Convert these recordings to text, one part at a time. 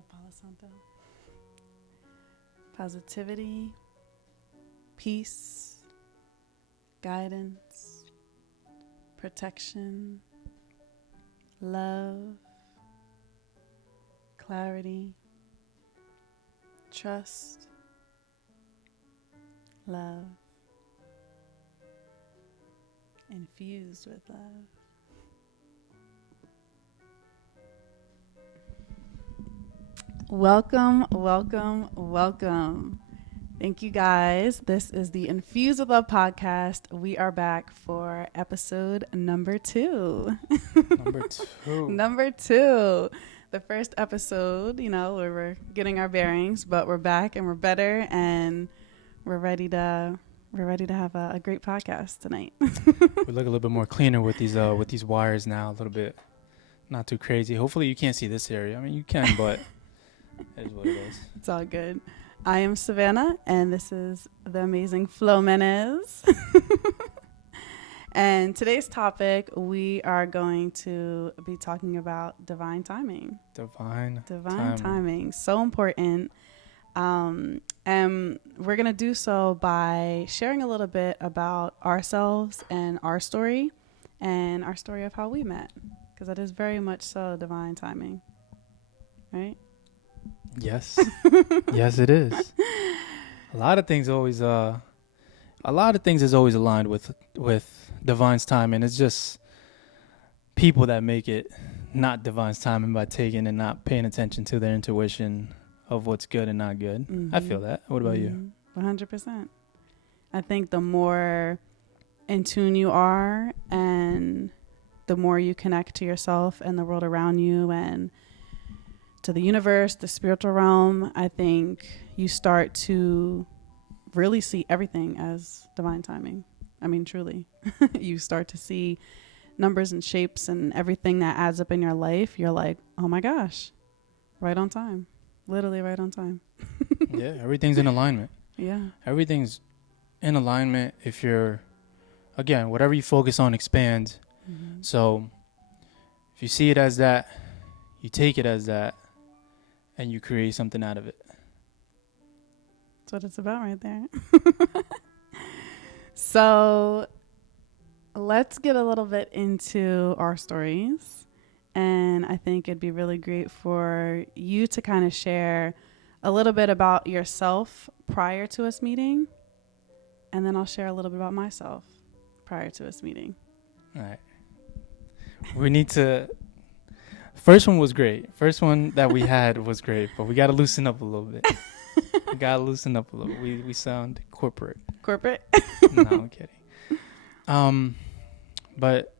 love Palo Santo. Positivity, peace, guidance, protection, love, clarity, trust, love, infused with love. Welcome, welcome, welcome. Thank you guys. This is the Infused with Love podcast. We are back for episode number 2. Number two. The first episode, where we're getting our bearings, but we're back and we're better and we're ready to have a great podcast tonight. We look a little bit more cleaner with these wires now, a little bit not too crazy. Hopefully you can't see this area. I mean, you can, but it is what it is. It's all good. I am Savannah, and this is the amazing Flo Menez. And today's topic, we are going to be talking about divine timing. Divine timing. So important. And we're going to do so by sharing a little bit about ourselves and our story of how we met. Because that is very much so divine timing. Right? Yes. Yes, it is. A lot of things is always aligned with divine's timing. It's just people that make it not divine's timing by taking and not paying attention to their intuition of what's good and not good. Mm-hmm. I feel that. What about you? 100%. I think the more in tune you are and the more you connect to yourself and the world around you and to the universe, the spiritual realm, I think you start to really see everything as divine timing. I mean, truly. You start to see numbers and shapes and everything that adds up in your life. You're like, oh my gosh, right on time. Literally right on time. Yeah, everything's in alignment. Yeah. Everything's in alignment if you're, again, whatever you focus on expands. Mm-hmm. So if you see it as that, you take it as that, and you create something out of it. That's what it's about right there. So let's get a little bit into our stories. And I think it'd be really great for you to kind of share a little bit about yourself prior to us meeting. And then I'll share a little bit about myself prior to us meeting. All right. We need to... First one was great. First one that we had was great, but we got to loosen up a little bit. We sound corporate. Corporate? No, I'm kidding. But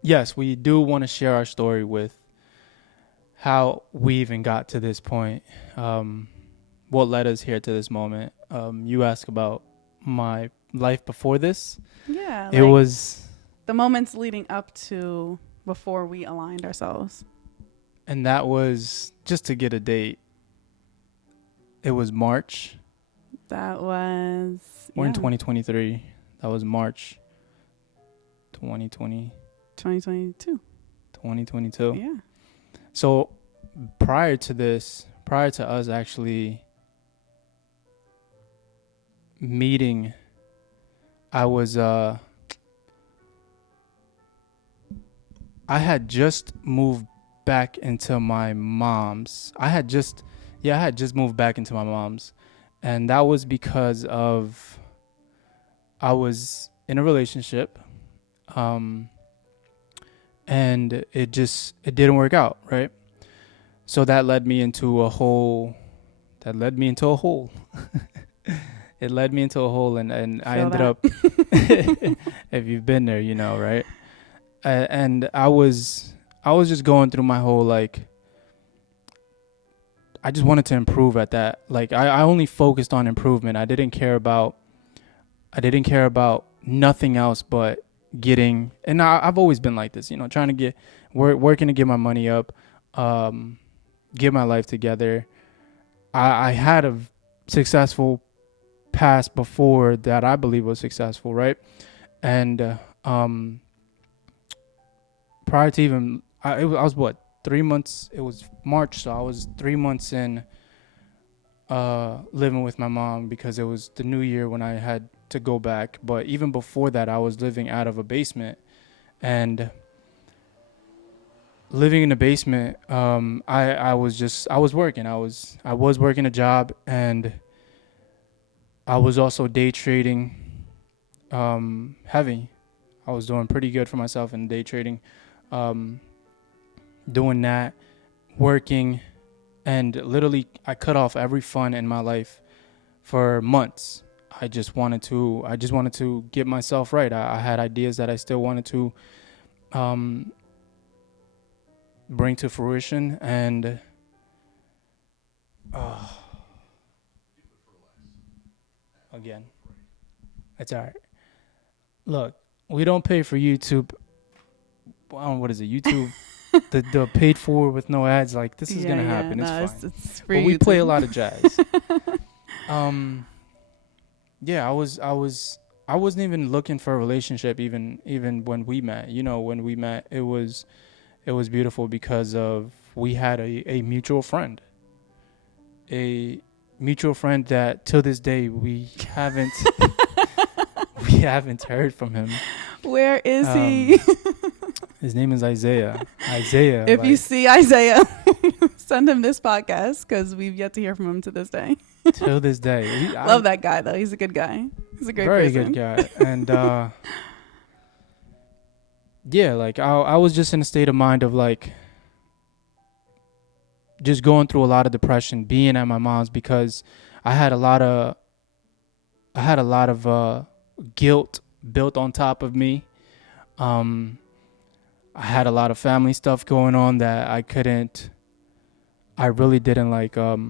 yes, we do want to share our story with how we even got to this point. What led us here to this moment. You asked about my life before this. Yeah. It was the moments leading up to before we aligned ourselves. And that was, just to get a date, it was March. We're in 2023. That was March 2020. 2022. 2022. Yeah. So prior to us actually meeting, I had just moved back into my mom's. I had just moved back into my mom's, and that was because of I was in a relationship, and it didn't work out, right? So that led me into a hole. It led me into a hole, and I ended up. If you've been there, you know, right? And I was just going through my whole, I just wanted to improve at that. I only focused on improvement. I didn't care about nothing else but getting, and I've always been like this, trying to working to get my money up, get my life together. I had a successful past before that I believe was successful, right? And prior to even, I was what, 3 months. It was March, so I was 3 months in living with my mom because it was the new year when I had to go back. But even before that, I was living out of a basement, and living in the basement, I was working. I was working a job, and I was also day trading heavy. I was doing pretty good for myself in day trading, doing that, working, and literally I cut off every fun in my life for months. I just wanted to get myself right. I had ideas that I still wanted to bring to fruition, and again, it's all right. Look, we don't pay for YouTube. I don't know, what is it? YouTube, the paid for with no ads. Like, this is gonna happen. No, it's fine. it's free. But we YouTube. play a lot of jazz. Yeah, I wasn't even looking for a relationship even when we met. You know, when we met, it was beautiful because of we had a mutual friend. A mutual friend that till this day we haven't we haven't heard from him. Where is he? His name is Isaiah. Isaiah. If you see Isaiah, send him this podcast because we've yet to hear from him to this day. Till this day. Love that guy though. He's a good guy. He's a great very person. good guy. And yeah, like I was just in a state of mind of like just going through a lot of depression, being at my mom's because I had a lot of guilt built on top of me. I had a lot of family stuff going on that I really didn't like. It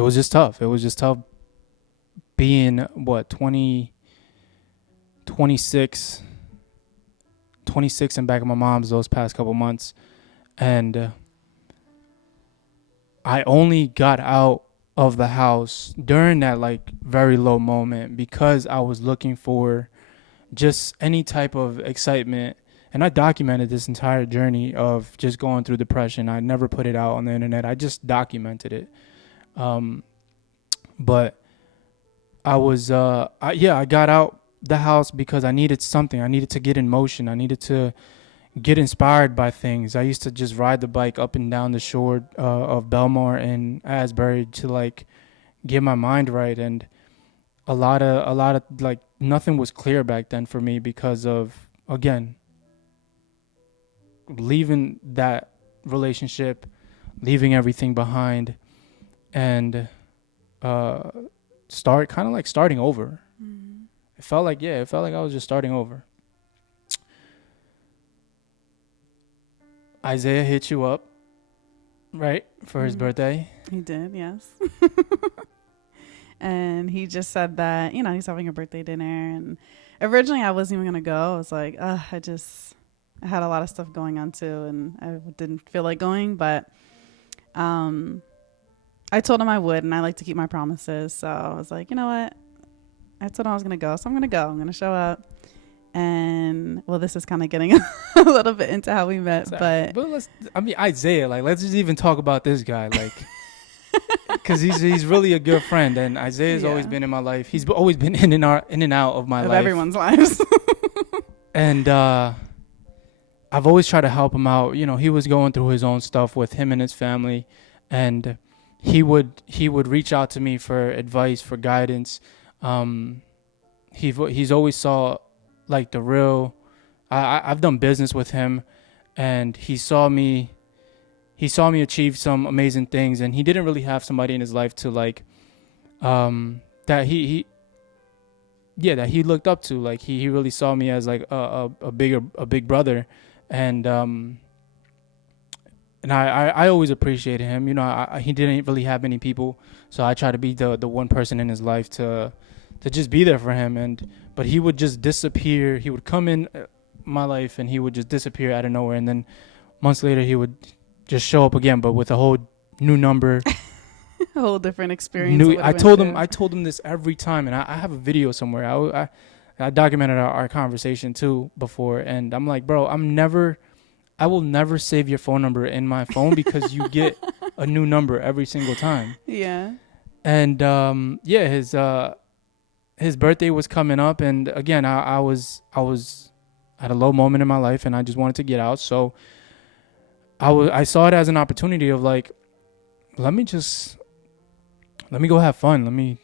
was just tough. It was just tough being 26 and back at my mom's those past couple months. And I only got out of the house during that like very low moment because I was looking for just any type of excitement. And I documented this entire journey of just going through depression. I never put it out on the internet. I just documented it. But I was, I got out the house because I needed something. I needed to get in motion. I needed to get inspired by things. I used to just ride the bike up and down the shore of Belmar and Asbury to like get my mind right. And a lot of like nothing was clear back then for me because of, again, leaving that relationship, leaving everything behind, and starting over. Mm-hmm. It felt like I was just starting over. Isaiah hit you up, right, for his birthday. He did, yes. And he just said that, he's having a birthday dinner. And originally I wasn't even going to go. I was like, I had a lot of stuff going on too. And I didn't feel like going. But I told him I would. And I like to keep my promises. So I was like, you know what? I told him I was going to go. So I'm going to go. I'm going to show up. And well, this is kind of getting a little bit into how we met. Sorry. But Isaiah, like, let's just even talk about this guy. Like, because he's really a good friend, and Isaiah's always been in my life. He's always been in and out of my life, everyone's lives. And I've always tried to help him out. He was going through his own stuff with him and his family, and he would reach out to me for advice, for guidance. He's always saw like the real. I've done business with him, and he saw me achieve some amazing things, and he didn't really have somebody in his life to like that he looked up to. Like he really saw me as like a big brother, and I always appreciated him. He didn't really have many people, so I try to be the one person in his life to just be there for him. But he would just disappear. He would come in my life and he would just disappear out of nowhere, and then months later he would just show up again, but with a whole new number, a whole different experience. I told him this every time, and I have a video somewhere. I documented our conversation too before, and I'm like, bro, I'm never I will never save your phone number in my phone because you get a new number every single time. Yeah. And yeah, his birthday was coming up, and again, I was at a low moment in my life, and I just wanted to get out. So I saw it as an opportunity of like, let me go have fun. Let me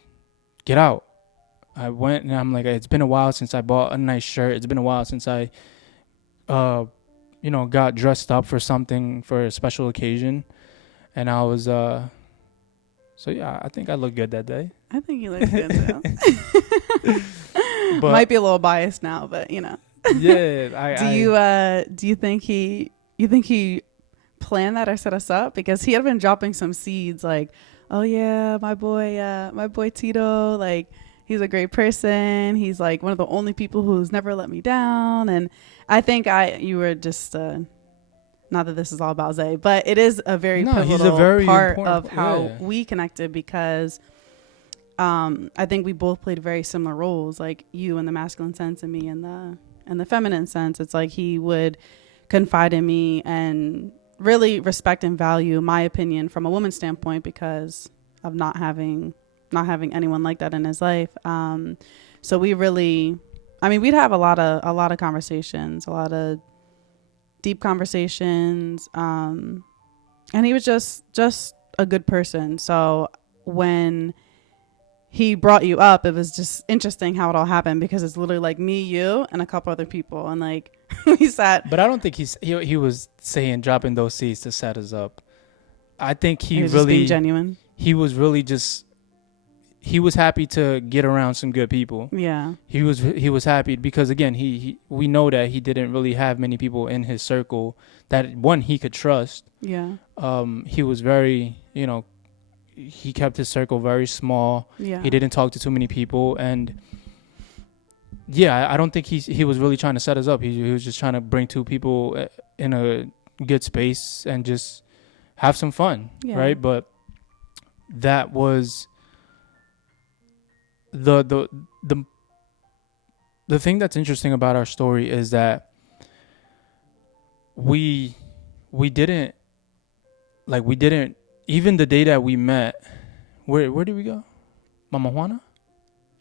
get out. I went and I'm like, it's been a while since I bought a nice shirt. It's been a while since I, got dressed up for something for a special occasion. And I was, so yeah, I think I looked good that day. I think you look good too. But might be a little biased now, but yeah. Do you think he planned that or set us up? Because he had been dropping some seeds like, oh yeah, my boy Tito, like, he's a great person. He's like one of the only people who's never let me down. And I think you were just, not that this is all about Zay, but it is a very pivotal part of how we connected, because I think we both played very similar roles, like you in the masculine sense and me in the feminine sense. It's like he would confide in me and really respect and value my opinion from a woman's standpoint because of not having anyone like that in his life. So we really, we'd have a lot of conversations, a lot of deep conversations. And he was just a good person. So when he brought you up, it was just interesting how it all happened, because it's literally like me, you, and a couple other people. And like we sat. But I don't think he was saying dropping those seeds to set us up. I think he was really just being genuine. He was really he was happy to get around some good people. Yeah. He was happy because again, we know that he didn't really have many people in his circle that he could trust. Yeah. He was very, he kept his circle very small. Yeah. He didn't talk to too many people, and yeah, I don't think he was really trying to set us up. He was just trying to bring two people in a good space and just have some fun, right? But that was the thing that's interesting about our story is that we didn't even the day that we met. Where did we go? Mama Juana?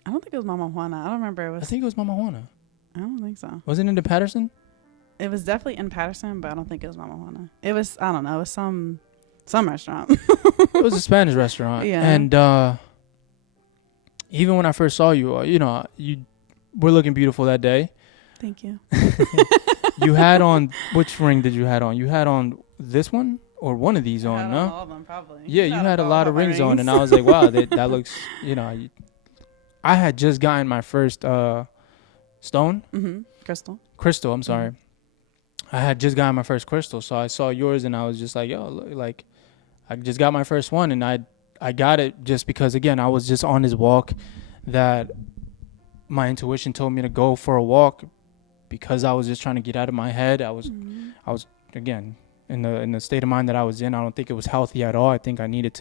I don't think it was Mama Juana. I don't remember. I think it was Mama Juana. I don't think so. Was it in the Patterson? It was definitely in Patterson, but I don't think it was Mama Juana. It was, I don't know, it was some restaurant. It was a Spanish restaurant. Yeah. And even when I first saw you, you were looking beautiful that day. Thank you. You had on, which ring did you had on? You had on this one or one of these on, no? All of them, probably. Yeah, you had a lot of rings on, and I was like, wow, that looks, I had just gotten my first stone. Mm-hmm. Crystal, I'm sorry. I had just gotten my first crystal, so I saw yours, and I was just like, yo, like, I just got my first one, and I got it just because, again, I was just on this walk that my intuition told me to go for a walk because I was just trying to get out of my head. I was again, in the state of mind that I was in. I don't think it was healthy at all. I think I needed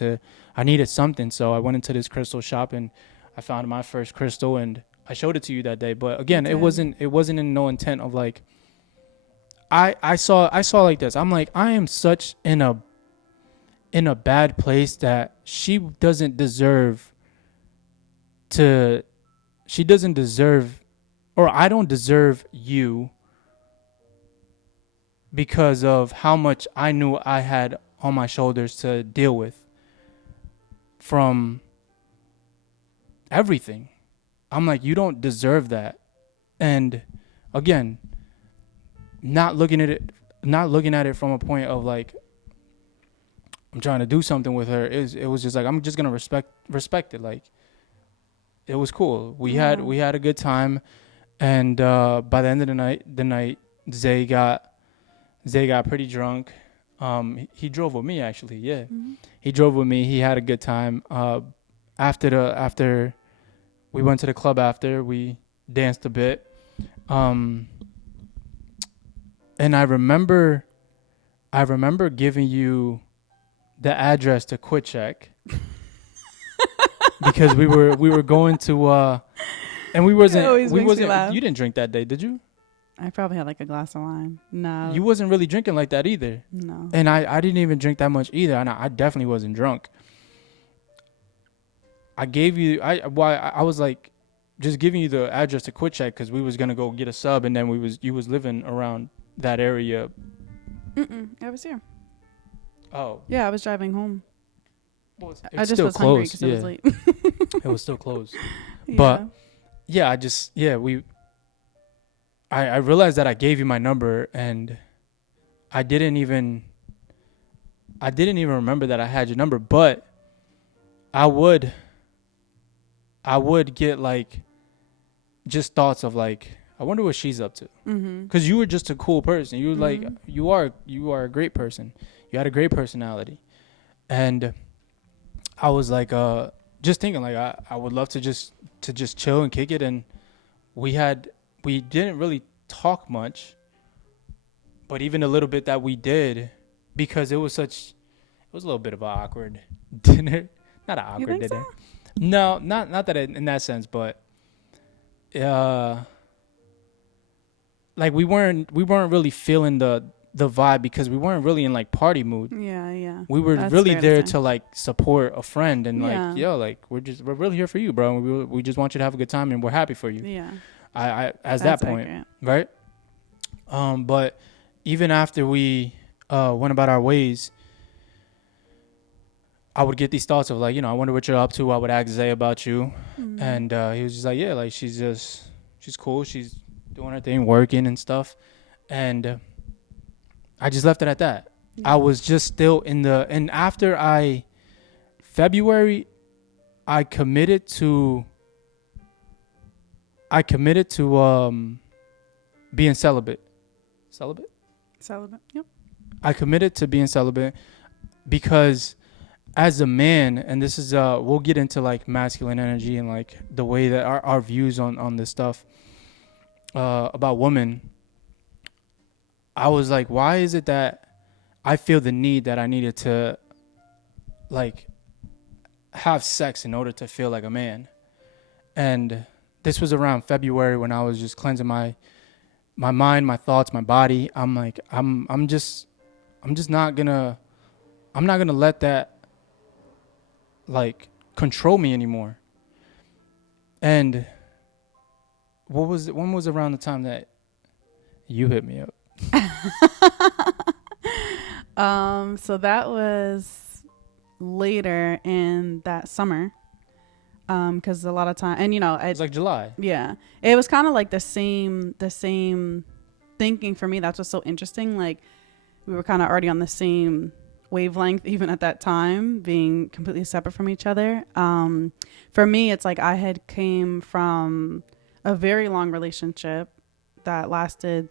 something, so I went into this crystal shop, and I found my first crystal, and I showed it to you that day. But again, it wasn't in no intent of like, I saw like this. I'm like, I am such in a bad place that she doesn't deserve, or I don't deserve you, because of how much I knew I had on my shoulders to deal with from everything. I'm like, you don't deserve that. And again, not looking at it from a point of like, I'm trying to do something with her. It was just like, I'm just gonna respect it. Like, it was cool. We had a good time, and by the end of the night, Zay got pretty drunk. He drove with me, actually. Yeah, He drove with me. He had a good time. After we went to the club, after we danced a bit, and I remember giving you the address to Quit Check because we were going to and we wasn't you didn't drink that day, did you? I probably had like a glass of wine. No. You wasn't really drinking like that either. No. And I didn't even drink that much either. And I definitely wasn't drunk. I gave you, I was like, just giving you the address to Quick Check because we was going to go get a sub. And then you was living around that area. I was here. Oh. Yeah, I was driving home. Well, it's I just still was hungry closed. because it was late. It was still closed. Yeah. But yeah, I realized that I gave you my number and I didn't even remember that I had your number, but I would get like just thoughts of like, I wonder what she's up to. Cause you were just a cool person. You were like, you are a great person. You had a great personality. And I was like, just thinking like, I would love to just chill and kick it. And we didn't really talk much, but even a little bit that we did, because it was a little bit of an awkward dinner. Not an awkward dinner. So? No, not that in that sense, but like we weren't really feeling the vibe because we weren't really in like party mood. Yeah. We were really there to like support a friend and like, yo, like we're really here for you, bro. We just want you to have a good time and we're happy for you. Yeah. I as that point, accurate. Right? But even after we went about our ways, I would get these thoughts of like, I wonder what you're up to. I would ask Zay about you, and he was just like, yeah, like she's cool. She's doing her thing, working and stuff, and I just left it at that. Yeah. I was just still and after February, I committed to being celibate. Celibate? Yep. I committed to being celibate because as a man, and this is we'll get into like masculine energy and like the way that our views on this stuff about women. I was like, why is it that I feel the need that I needed to like have sex in order to feel like a man? And this was around February when I was just cleansing my mind, my thoughts, my body. I'm like, I'm not gonna let that like control me anymore. And when was around the time that you hit me up? So that was later in that summer. Because a lot of time, and it's like July. Yeah, it was kind of like the same thinking for me. That's what's so interesting. Like we were kind of already on the same wavelength, even at that time, being completely separate from each other. For me, it's like I had came from a very long relationship that lasted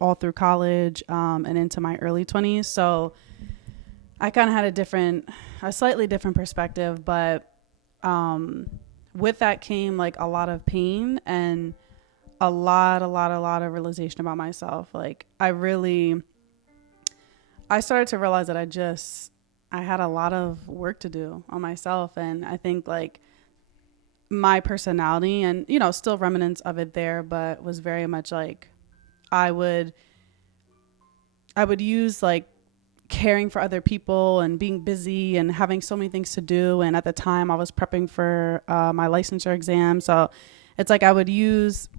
all through college and into my early 20s. So I kind of had a slightly different perspective, but with that came like a lot of pain and a lot of realization about myself. Like I started to realize that I had a lot of work to do on myself. And I think like my personality and, still remnants of it there, but was very much like I would use like caring for other people and being busy and having so many things to do. And at the time I was prepping for my licensure exam. So it's like I would use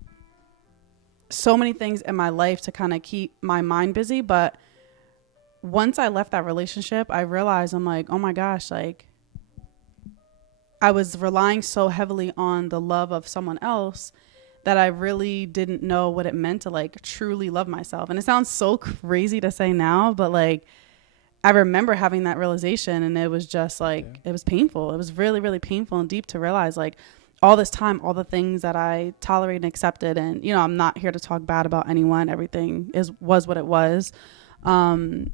so many things in my life to kind of keep my mind busy. But once I left that relationship, I realized I'm like, oh my gosh, like I was relying so heavily on the love of someone else that I really didn't know what it meant to like truly love myself. And it sounds so crazy to say now, but like I remember having that realization and it was just like, It was painful. It was really, really painful and deep to realize like all this time, all the things that I tolerated and accepted. And, I'm not here to talk bad about anyone. Everything was what it was. But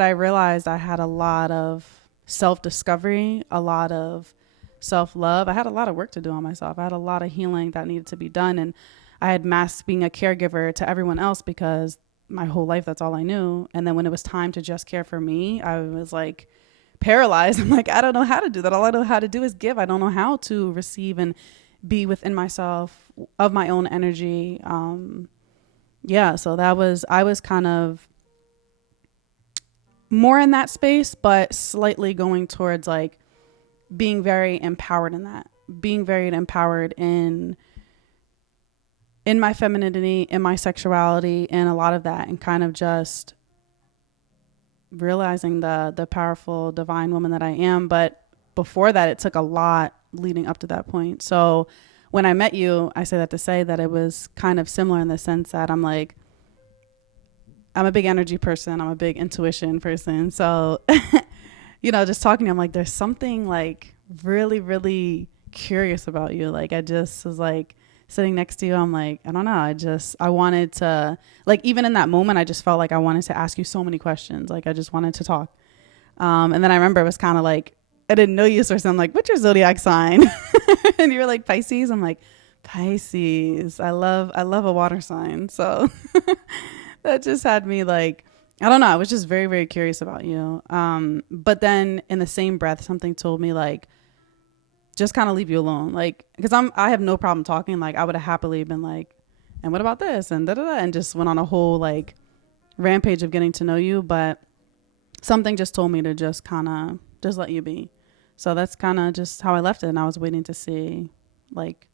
I realized I had a lot of self-discovery, a lot of self-love. I had a lot of work to do on myself. I had a lot of healing that needed to be done. And I had masked being a caregiver to everyone else because my whole life, that's all I knew. And then when it was time to just care for me, I was like paralyzed. I'm like, I don't know how to do that. All I know how to do is give. I don't know how to receive and be within myself of my own energy. Yeah, so I was kind of more in that space, but slightly going towards like being very empowered in that, being very empowered in my femininity, in my sexuality, and a lot of that, and kind of just realizing the powerful divine woman that I am. But before that, it took a lot leading up to that point. So when I met you, I say that to say that it was kind of similar in the sense that I'm like, I'm a big energy person. I'm a big intuition person. So, just talking to you, I'm like, there's something like really, really curious about you. Like, I just was like sitting next to you. I'm like, I don't know. I wanted to, like, even in that moment, I just felt like I wanted to ask you so many questions. Like, I just wanted to talk. And then I remember it was kind of like, I didn't know you, so I'm like, what's your zodiac sign? And you were like, Pisces. I'm like, Pisces. I love a water sign. So that just had me like, I don't know. I was just very, very curious about you. But then in the same breath, something told me like, just kind of leave you alone. Like, because I have no problem talking. Like, I would have happily been like, and what about this? And da da da. And just went on a whole like rampage of getting to know you. But something just told me to just kind of just let you be. So that's kind of just how I left it. And I was waiting to see like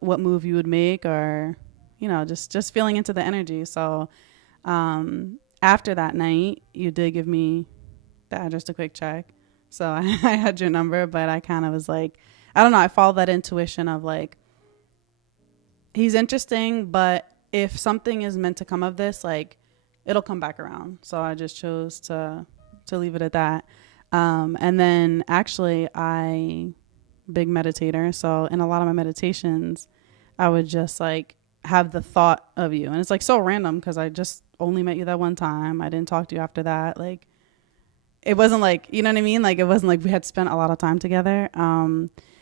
what move you would make, or, just feeling into the energy. So, after that night, you did give me the address to Quick Check. So I had your number, but I kind of was like, I don't know. I followed that intuition of like, he's interesting, but if something is meant to come of this, like it'll come back around. So I just chose to leave it at that. And then actually big meditator. So in a lot of my meditations, I would just like have the thought of you. And it's like so random because I just only met you that one time. I didn't talk to you after that. Like, it wasn't like, you know what I mean? Like, it wasn't like we had spent a lot of time together.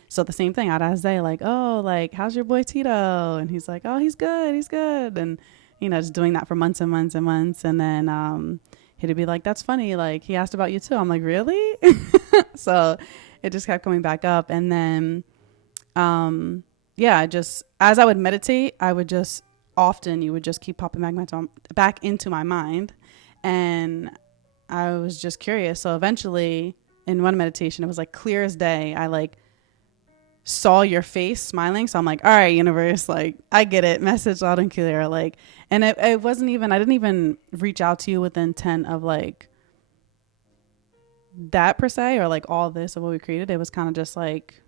So the same thing, I'd ask Zay, like, oh, like, how's your boy Tito? And he's like, oh, he's good. He's good. And, just doing that for months and months and months. And then he'd be like, that's funny. Like, he asked about you too. I'm like, really? So it just kept coming back up. And then, just as I would meditate, I would just often, you would just keep popping back into my mind. And I was just curious. So eventually in one meditation, it was like clear as day. I like saw your face smiling. So I'm like, all right, universe, like I get it. Message loud and clear. Like, and it wasn't even, I didn't even reach out to you with the intent of like that per se, or like all this of what we created. It was kind of just like,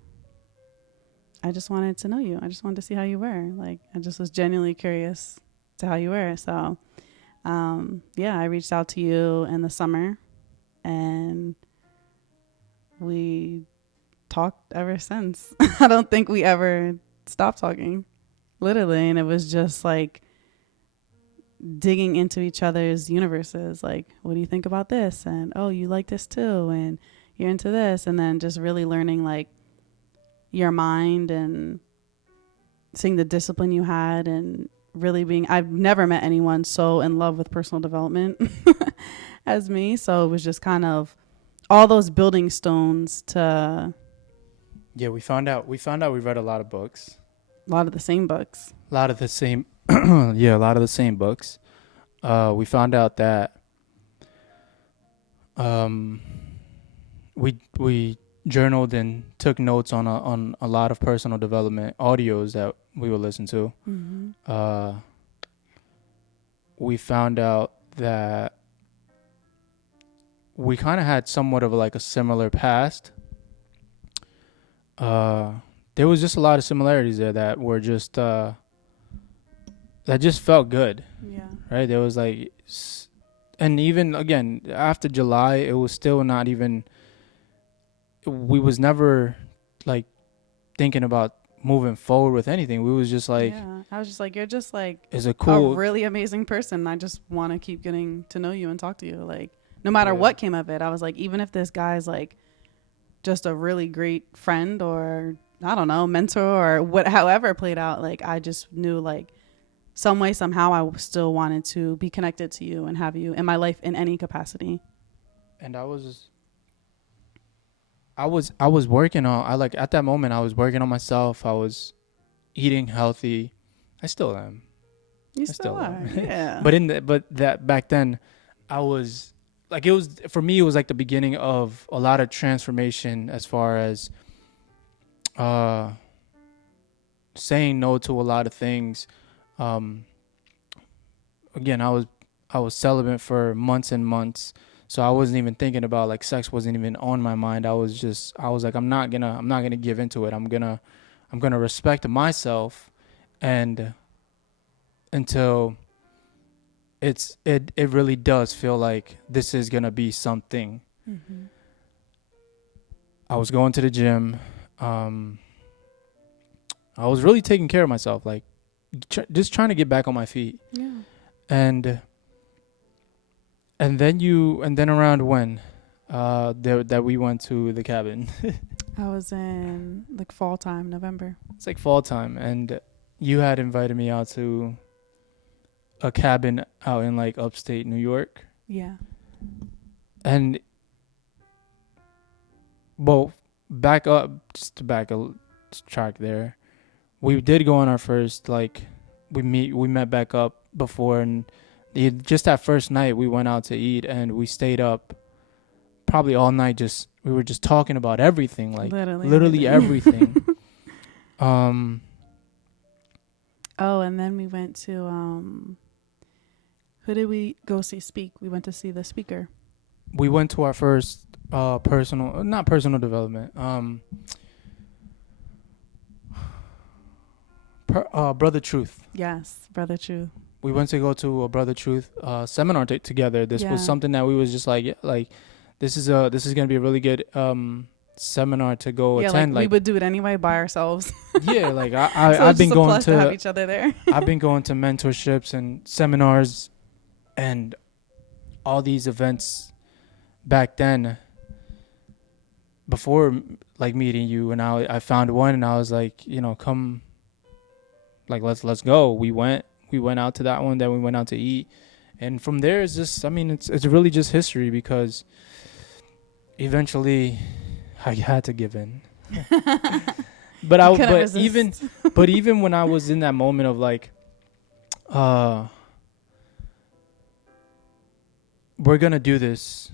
I just wanted to know you. I just wanted to see how you were. Like, I just was genuinely curious to how you were. So, I reached out to you in the summer and we talked ever since. I don't think we ever stopped talking, literally. And it was just like digging into each other's universes. Like, what do you think about this? And, oh, you like this too. And you're into this. And then just really learning like your mind and seeing the discipline you had, and really I've never met anyone so in love with personal development as me. So it was just kind of all those building stones to. Yeah, we found out we read a lot of books. A lot of the same books. A lot of the same books. We found out that we journaled and took notes on a lot of personal development audios that we would listen to. Mm-hmm. We found out that we kind of had somewhat of a similar past. There was just a lot of similarities there that were just that just felt good. Yeah. Right. There was and even again after July, it was still not even. We was never thinking about moving forward with anything. We was just I was just like, you're just like is a cool, really amazing person. I just want to keep getting to know you and talk to you. Like, no matter what came of it, I was like, even if this guy's like just a really great friend, or I don't know, mentor, or however it played out, like I just knew like some way, somehow I still wanted to be connected to you and have you in my life in any capacity. And I was I was working on, I like, at that moment I was working on myself. I was eating healthy. I still am. You I still still are, am. yeah. But that back then, I was like, it was, for me, it was like the beginning of a lot of transformation as far as uh saying no to a lot of things. Um Again, I was celibate for months and months. So I wasn't even thinking about, like, sex wasn't even on my mind. I was like, I'm not gonna give into it. I'm gonna respect myself, and until it really does feel like this is gonna be something. Mm-hmm. I was going to the gym. Um, I was really taking care of myself, like, just trying to get back on my feet. Yeah. And then around when that we went to the cabin. I was in like fall time, November. It's like fall time, and you had invited me out to a cabin out in like upstate New York. Yeah. And well, back up, just to back a track there. We did go on our first, like, we met back up before, and just that first night we went out to eat, and we stayed up probably all night. Just we were just talking about everything, like literally everything. um Oh, and then we went to who did we go see speak? We went to see the speaker. we went to our first not personal development, Brother Truth. Yes, Brother True. We went to go to a Brother Truth seminar together. This was something that we was just like, yeah, like, this is gonna be a really good seminar to go attend. Like we would do it anyway by ourselves. Yeah, like So I've been going to have each other there. I've been going to mentorships and seminars and all these events back then, before, like, meeting you, and I found one, and I was like, come, like, let's go. We went out to that one, then we went out to eat, and from there it's just, I mean, it's really just history, because eventually I had to give in. But even when I was in that moment of like, we're gonna do this,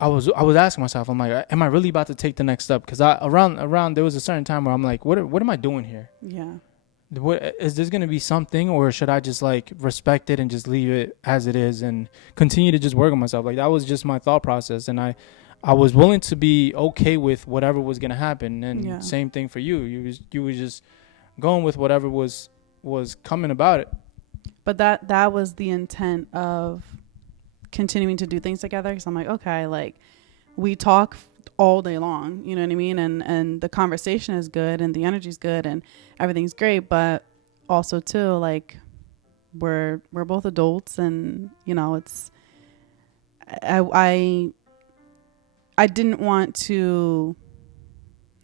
I was asking myself, I'm like, am I really about to take the next step? Because around there was a certain time where I'm like, what am I doing here? Yeah. What is this gonna be something, or should I just like respect it and just leave it as it is and continue to just work on myself? Like, that was just my thought process, and I was willing to be okay with whatever was gonna happen. And same thing for you. You was just going with whatever was coming about it. But that was the intent of continuing to do things together, because I'm like, okay, like, we talk all day long, you know what I mean, and the conversation is good and the energy's good and everything's great, but also too, like, we're both adults, and it's I didn't want to,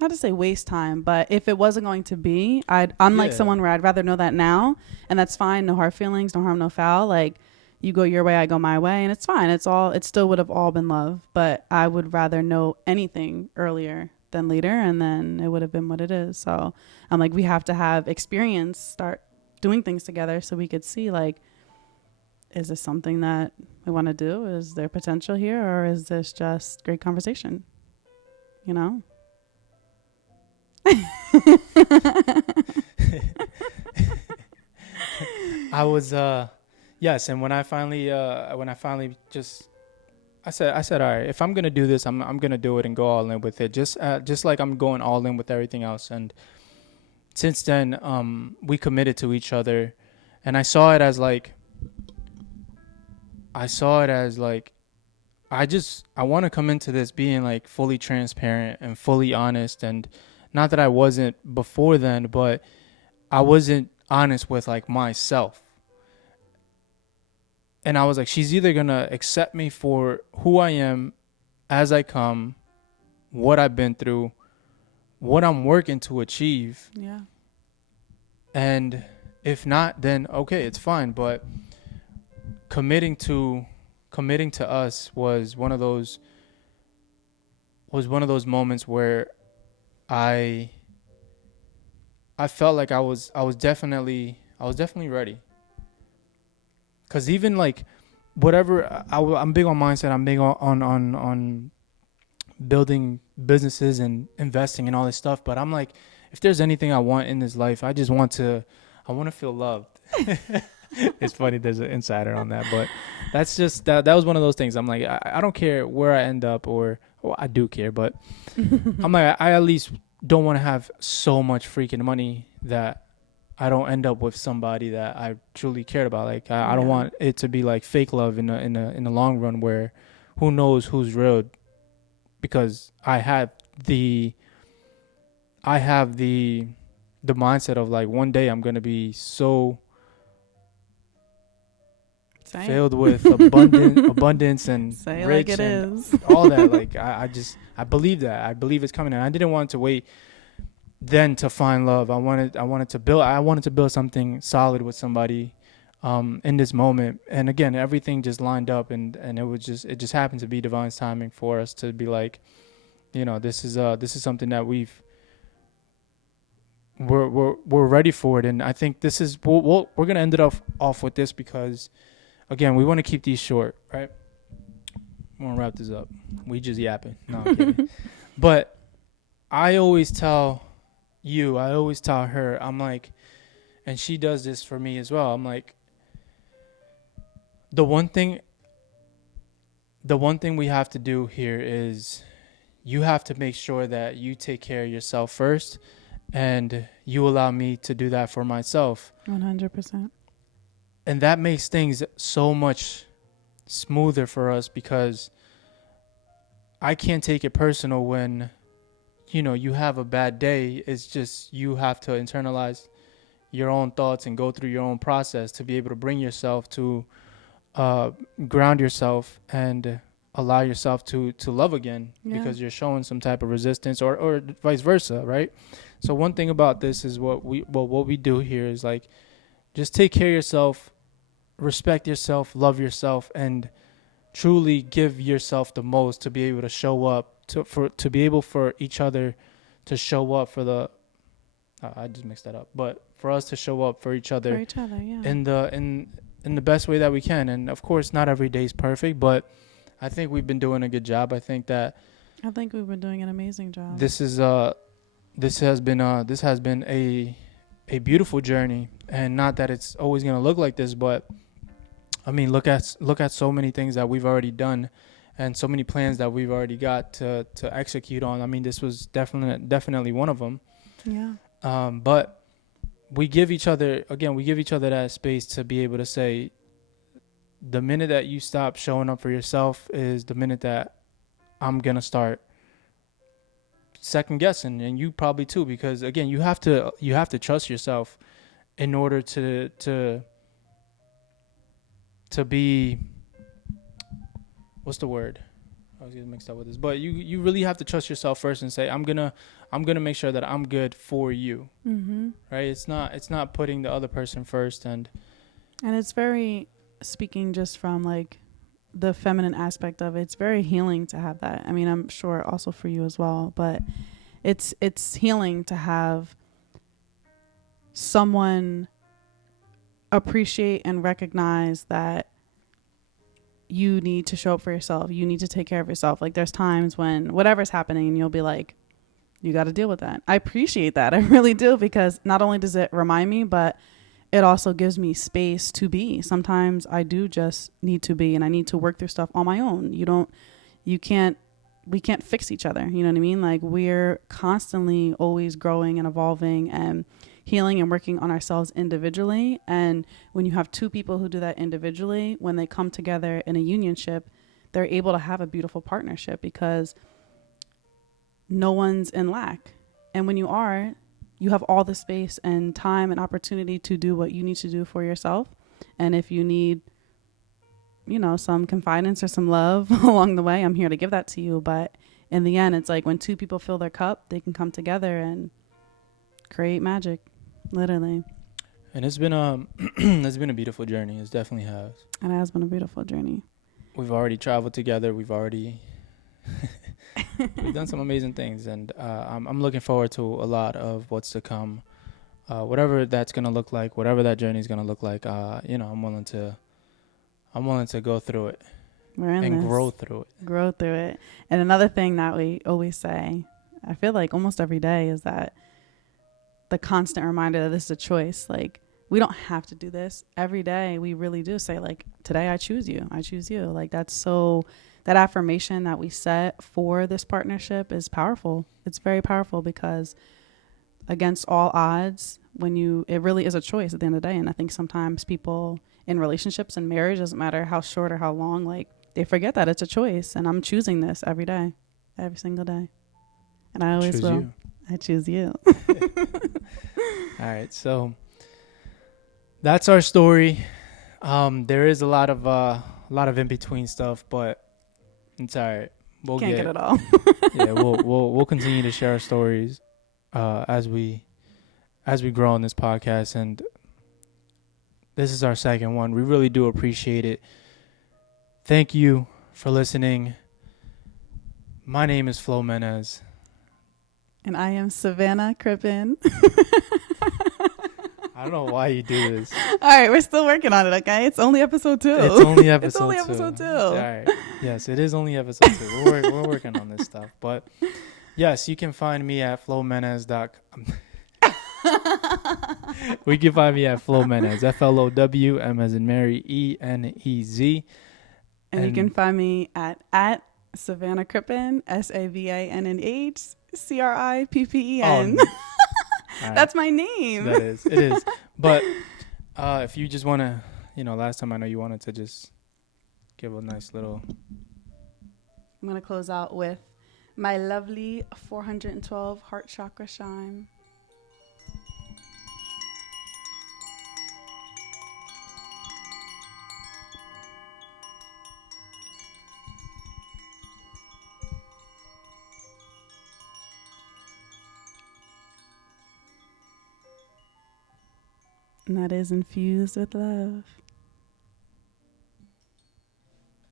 not to say waste time, but if it wasn't going to be, I'm like someone where I'd rather know that now, and that's fine. No hard feelings, no harm, no foul. Like, you go your way, I go my way, and it's fine. It still would have all been love, but I would rather know anything earlier than later, and then it would have been what it is. So I'm like, we have to have experience, start doing things together, so we could see, like, is this something that we want to do? Is there potential here, or is this just great conversation? I was yes, and when I finally just, I said, all right, if I'm gonna do this, I'm gonna do it and go all in with it, just like I'm going all in with everything else. And since then, we committed to each other, and I saw it as like I want to come into this being like fully transparent and fully honest. And not that I wasn't before then, but I wasn't honest with like myself. And I was like, she's either going to accept me for who I am as I come, what I've been through, what I'm working to achieve. Yeah. And if not, then okay, it's fine. But committing to us was one of those was one of those moments where I I felt like I was definitely ready. Cause even like whatever I'm big on mindset. I'm big on building businesses and investing and all this stuff. But I'm like, if there's anything I want in this life, I want to feel loved. It's funny. There's an insider on that, but that's just that was one of those things. I'm like, I don't care where I end up, or well, I do care, but I'm like, I at least don't want to have so much freaking money that I don't end up with somebody that I truly cared about. Like I don't want it to be like fake love in the long run, where who knows who's real, because I have the mindset of like one day I'm gonna be so filled with abundance and Say rich like it and is. all that. Like I believe that. I believe it's coming, and I didn't want to wait then to find love. I wanted to build something solid with somebody in this moment. And again, everything just lined up, and it just happened to be divine timing for us to be like, this is something that we're ready for it. And I think this is we're gonna end it off with this, because again, we want to keep these short, right? I want to wrap this up. We just yapping. No, I'm kidding. But I always tell her, I'm like, and she does this for me as well. I'm like, the one thing we have to do here is you have to make sure that you take care of yourself first, and you allow me to do that for myself. 100%. And that makes things so much smoother for us, because I can't take it personal when, you have a bad day. It's just you have to internalize your own thoughts and go through your own process to be able to bring yourself to ground yourself and allow yourself to love again, because you're showing some type of resistance, or vice versa, right? So one thing about this is what we do here is like, just take care of yourself, respect yourself, love yourself, and truly give yourself the most to be able to show up to be able for each other to show up for the I just mixed that up, but for us to show up for each other, in the best way that we can. And of course, not every day is perfect, but I think we've been doing a good job. I think we've been doing an amazing job. This has been a beautiful journey, and not that it's always going to look like this, but I mean, look at so many things that we've already done, and so many plans that we've already got to execute on. I mean, this was definitely one of them. Yeah. But we give each other that space to be able to say, the minute that you stop showing up for yourself is the minute that I'm going to start second guessing, and you probably too, because again, you have to trust yourself in order to be, what's the word? I was getting mixed up with this, but you really have to trust yourself first and say, I'm gonna make sure that I'm good for you. Mm-hmm. Right? It's not putting the other person first, and it's very, speaking just from like the feminine aspect of it, it's very healing to have that. I mean, I'm sure also for you as well, but it's healing to have someone appreciate and recognize that you need to show up for yourself. You need to take care of yourself. Like, there's times when whatever's happening and you'll be like, you got to deal with that. I appreciate that. I really do, because not only does it remind me, but it also gives me space to be. Sometimes I do just need to be, and I need to work through stuff on my own. We can't fix each other. You know what I mean? Like, we're constantly always growing and evolving and healing and working on ourselves individually. And when you have two people who do that individually, when they come together in a unionship, they're able to have a beautiful partnership, because no one's in lack. And when you have all the space and time and opportunity to do what you need to do for yourself. And if you need, some confidence or some love along the way, I'm here to give that to you. But in the end, it's like when two people fill their cup, they can come together and create magic, literally. And it's been a beautiful journey. It definitely has. And it has been a beautiful journey. We've already traveled together. We've already we've done some amazing things, and I'm looking forward to a lot of what's to come. Whatever that's gonna look like, whatever that journey is gonna look like, I'm willing to go through it We're in and this. grow through it. Grow through it. And another thing that we always say, I feel like almost every day, is that the constant reminder that this is a choice. Like, we don't have to do this every day. We really do say, like, today I choose you. I choose you. Like, that affirmation that we set for this partnership is powerful. It's very powerful because against all odds, it really is a choice at the end of the day. And I think sometimes people in relationships and marriage, doesn't matter how short or how long, like, they forget that it's a choice. And I'm choosing this every day, every single day. And I always will. You. I choose you. All right, so that's our story. There is a lot of in between stuff, but it's all right. Can't get it all. Yeah, we'll continue to share our stories as we grow on this podcast, and this is our second one. We really do appreciate it. Thank you for listening. My name is Flo Menez. And I am Savannah Crippen. I don't know why you do this. All right, we're still working on it, okay? It's only episode 2. It's only episode 2. It's only episode 2. All right. Yes, it is only episode 2. We're working on this stuff. But, yes, you can find me at flowmenez.com. We can find me at Flo Menez, FLOW, as in Mary, ENEZ. And you can find me at Savannah Crippen, SAVANNHCRIPPEN. Oh, right. That's my name. It is. But if you just want to, last time I know you wanted to just give a nice little. I'm going to close out with my lovely 412 heart chakra chime. And that is infused with love.